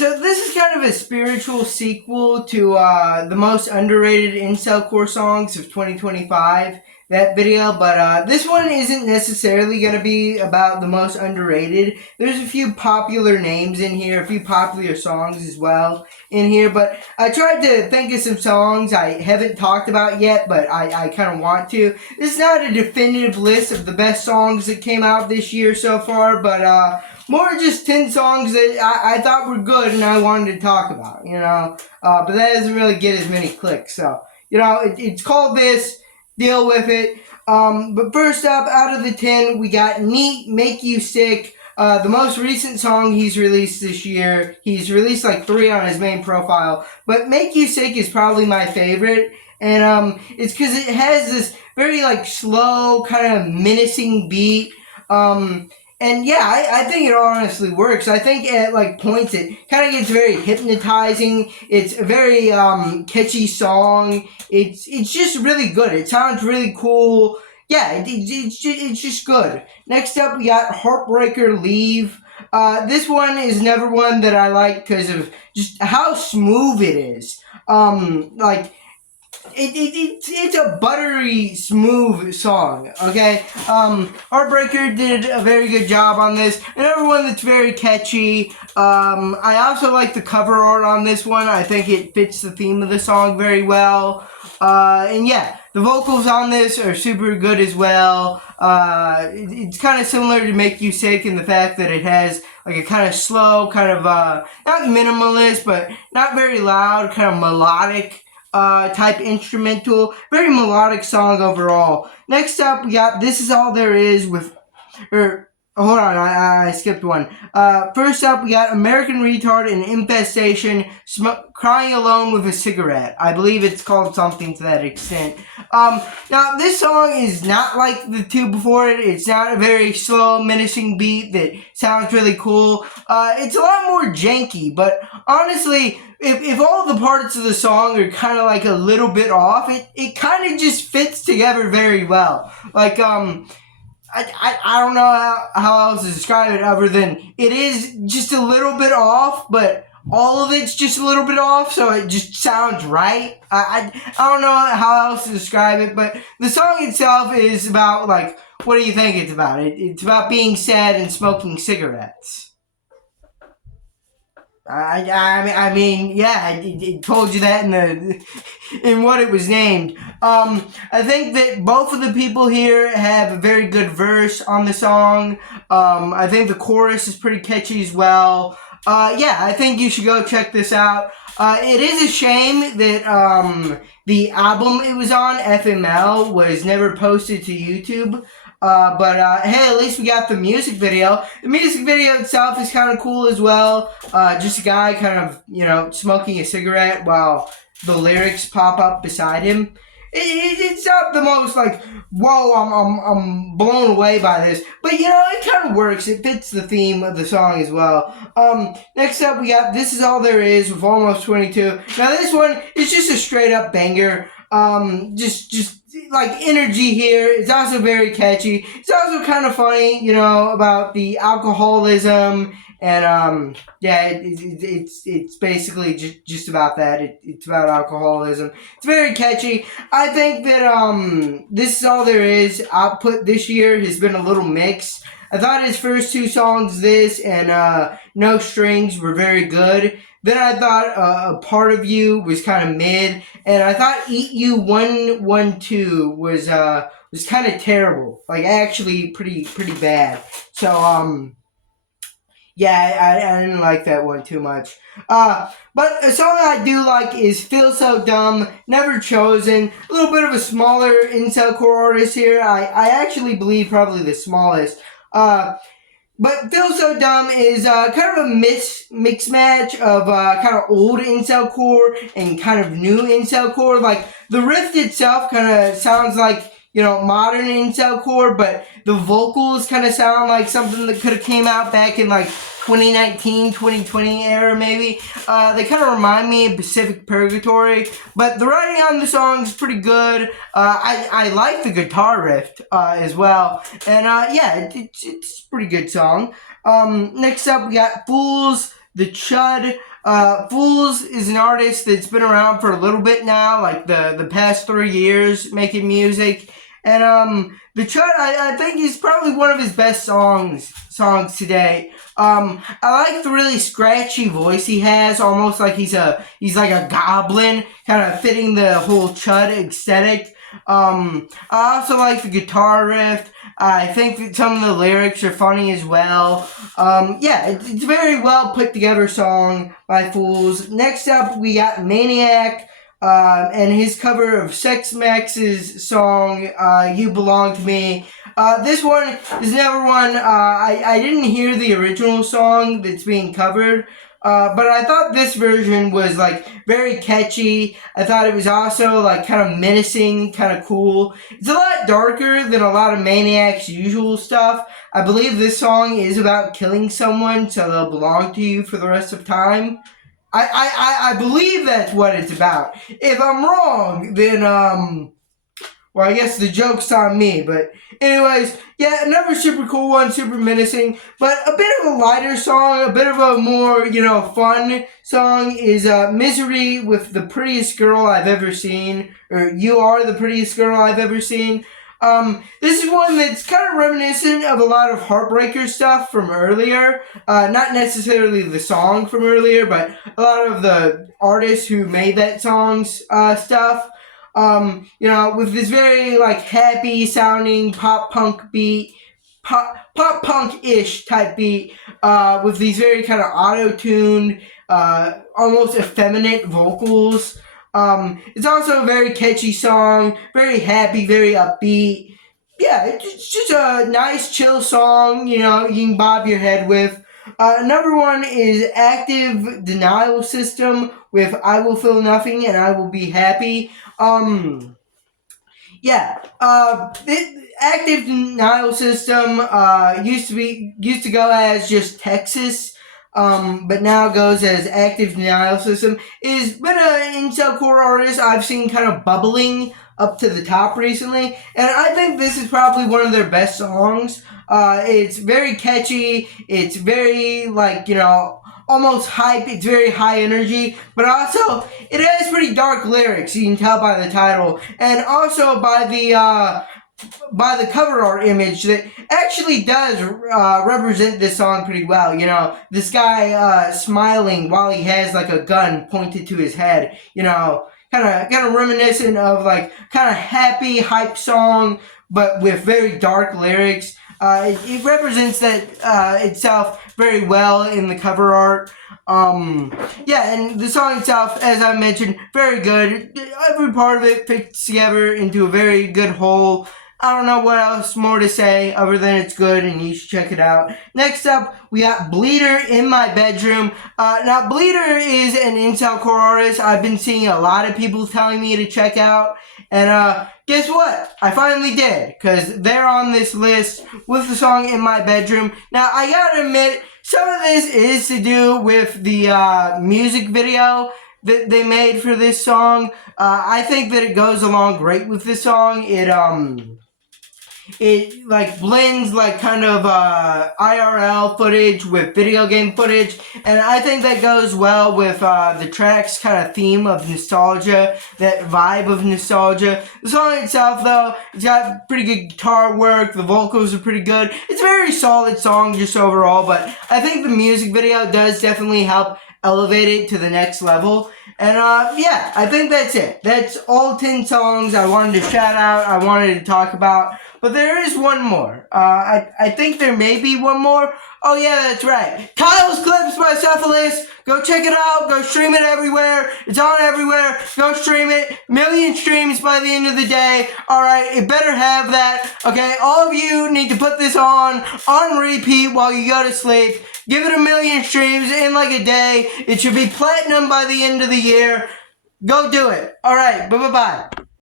Alright, so this is kind of a spiritual sequel to the most underrated incelcore songs of 2025, that video, but this one isn't necessarily going to be about the most underrated. There's a few popular names in here, a few popular songs as well in here, but I tried to think of some songs I haven't talked about yet, but I kind of want to. This is not a definitive list of the best songs that came out this year so far, but more just 10 songs that I thought were good and I wanted to talk about, but that doesn't really get as many clicks, so, it's called this, deal with it. But first up, out of the 10, we got Neat, Make You Sick, the most recent song he's released this year. He's released like 3 on his main profile, but Make You Sick is probably my favorite, and it's because it has this very like slow, kind of menacing beat, and yeah, I think it honestly works. I think at like points it kind of gets very hypnotizing. It's a very catchy song. It's just really good. It sounds really cool. Yeah, it's just good. Next up, we got Heartbreaker, Leave. This one is never one that I like because of just how smooth it is. It's a buttery smooth song, okay? Heartbreaker did a very good job on this. Another one that's very catchy. I also like the cover art on this one. I think it fits the theme of the song very well. And yeah, the vocals on this are super good as well. It's kind of similar to Make You Sick in the fact that it has like a kind of slow, kind of, not minimalist, but not very loud, kind of melodic type instrumental, very melodic song overall. Next up, we got This Is All There Is with, hold on, I skipped one. First up, we got American Retard and Infestation, Crying Alone with a Cigarette. I believe it's called something to that extent. Now, this song is not like the two before it. It's not a very slow, menacing beat that sounds really cool. It's a lot more janky, but honestly, if all the parts of the song are kind of like a little bit off, it kind of just fits together very well. Like, I don't know how else to describe it other than it is just a little bit off, but all of it's just a little bit off, so it just sounds right. I don't know how else to describe it, but the song itself is about, like, what do you think it's about? It's about being sad and smoking cigarettes. I mean, yeah, it told you that in what it was named. I think that both of the people here have a very good verse on the song. I think the chorus is pretty catchy as well. Yeah, I think you should go check this out. It is a shame that the album it was on, FML, was never posted to YouTube. But hey, at least we got the music video. The music video itself is kind of cool as well. Just a guy kind of, smoking a cigarette while the lyrics pop up beside him. It's not the most like, whoa, I'm blown away by this. But it kind of works. It fits the theme of the song as well. Next up, we got This Is All There Is with Almost 22. Now this one is just a straight up banger. Just like energy here. It's also very catchy. It's also kind of funny, about the alcoholism and yeah, it's basically just about that. It's about alcoholism. It's very catchy. I think that This Is All There Is output this year has been a little mixed. I thought his first 2 songs, this and No Strings, were very good. Then I thought A Part of You was kind of mid, and I thought Eat You 112 was kind of terrible, like actually pretty bad. So yeah, I didn't like that one too much. But a song I do like is Feel So Dumb, Never Chosen. A little bit of a smaller incelcore artist here. I actually believe probably the smallest. But Feel So Dumb is kind of a mix match of kind of old incelcore and kind of new incelcore. Like, the riff itself kind of sounds like, modern incelcore, but the vocals kind of sound like something that could have came out back in, like, 2019, 2020 era, maybe. They kind of remind me of Pacific Purgatory, but the writing on the song is pretty good. I like the guitar riff as well, and yeah, it's a pretty good song. Next up, we got Fools, the Chud. Fools is an artist that's been around for a little bit now, like the past 3 years making music. And the Chud, I think is probably one of his best songs today. I like the really scratchy voice he has, almost like he's like a goblin, kind of fitting the whole Chud aesthetic. I also like the guitar riff. I think that some of the lyrics are funny as well. Yeah, it's a very well put together song by Fools. Next up, we got Maniac. And his cover of Sex Max's song, You Belong to Me. This one is never one, I didn't hear the original song that's being covered, but I thought this version was, like, very catchy. I thought it was also, like, kind of menacing, kind of cool. It's a lot darker than a lot of Maniac's usual stuff. I believe this song is about killing someone so they'll belong to you for the rest of time. I believe that's what it's about. If I'm wrong, then, well, I guess the joke's on me. But anyways, yeah, another super cool one, super menacing. But a bit of a lighter song, a bit of a more, fun song is Misery with The Prettiest Girl I've Ever Seen. Or You Are the Prettiest Girl I've Ever Seen. This is one that's kind of reminiscent of a lot of Heartbreaker stuff from earlier. Not necessarily the song from earlier, but a lot of the artists who made that song's stuff. With this very, like, happy sounding pop punk beat, pop punk-ish type beat, with these very kind of auto-tuned, almost effeminate vocals. It's also a very catchy song, very happy, very upbeat. Yeah, it's just a nice, chill song, you can bob your head with. Number one is Active Denial System with I Will Feel Nothing and I Will Be Happy. Active Denial System used to go as just Texas, but now goes as Active Denial System. Is been an incelcore artist I've seen kind of bubbling up to the top recently, and I think this is probably one of their best songs. It's very catchy. It's very, almost hype. It's very high energy, but also it has pretty dark lyrics. You can tell by the title, and also by the cover art image that actually does represent this song pretty well. This guy smiling while he has, like, a gun pointed to his head. Kind of reminiscent of, like, kind of happy hype song, but with very dark lyrics. It represents that itself very well in the cover art. And the song itself, as I mentioned, very good. Every part of it fits together into a very good whole. I don't know what else more to say other than it's good and you should check it out. Next up, we got Bleeder in My Bedroom. Now, Bleeder is an incelcore artist I've been seeing a lot of people telling me to check out. And guess what? I finally did, because they're on this list with the song In My Bedroom. Now, I gotta admit, some of this is to do with the music video that they made for this song. I think that it goes along great with this song. It like blends like kind of IRL footage with video game footage, and I think that goes well with the track's kind of theme of nostalgia, that vibe of nostalgia. The song itself, though, it's got pretty good guitar work, the vocals are pretty good. It's a very solid song just overall, but I think the music video does definitely help elevate it to the next level. And I think that's it. That's all 10 songs I wanted to shout out, I wanted to talk about. But there is one more. I think there may be one more. Oh yeah, that's right. Kyle's Clips by Cephalus. Go check it out. Go stream it everywhere. It's on everywhere. Go stream it. Million streams by the end of the day. Alright, it better have that. Okay, all of you need to put this on repeat while you go to sleep. Give it 1 million streams in like a day. It should be platinum by the end of the year. Go do it. Alright, bye-bye.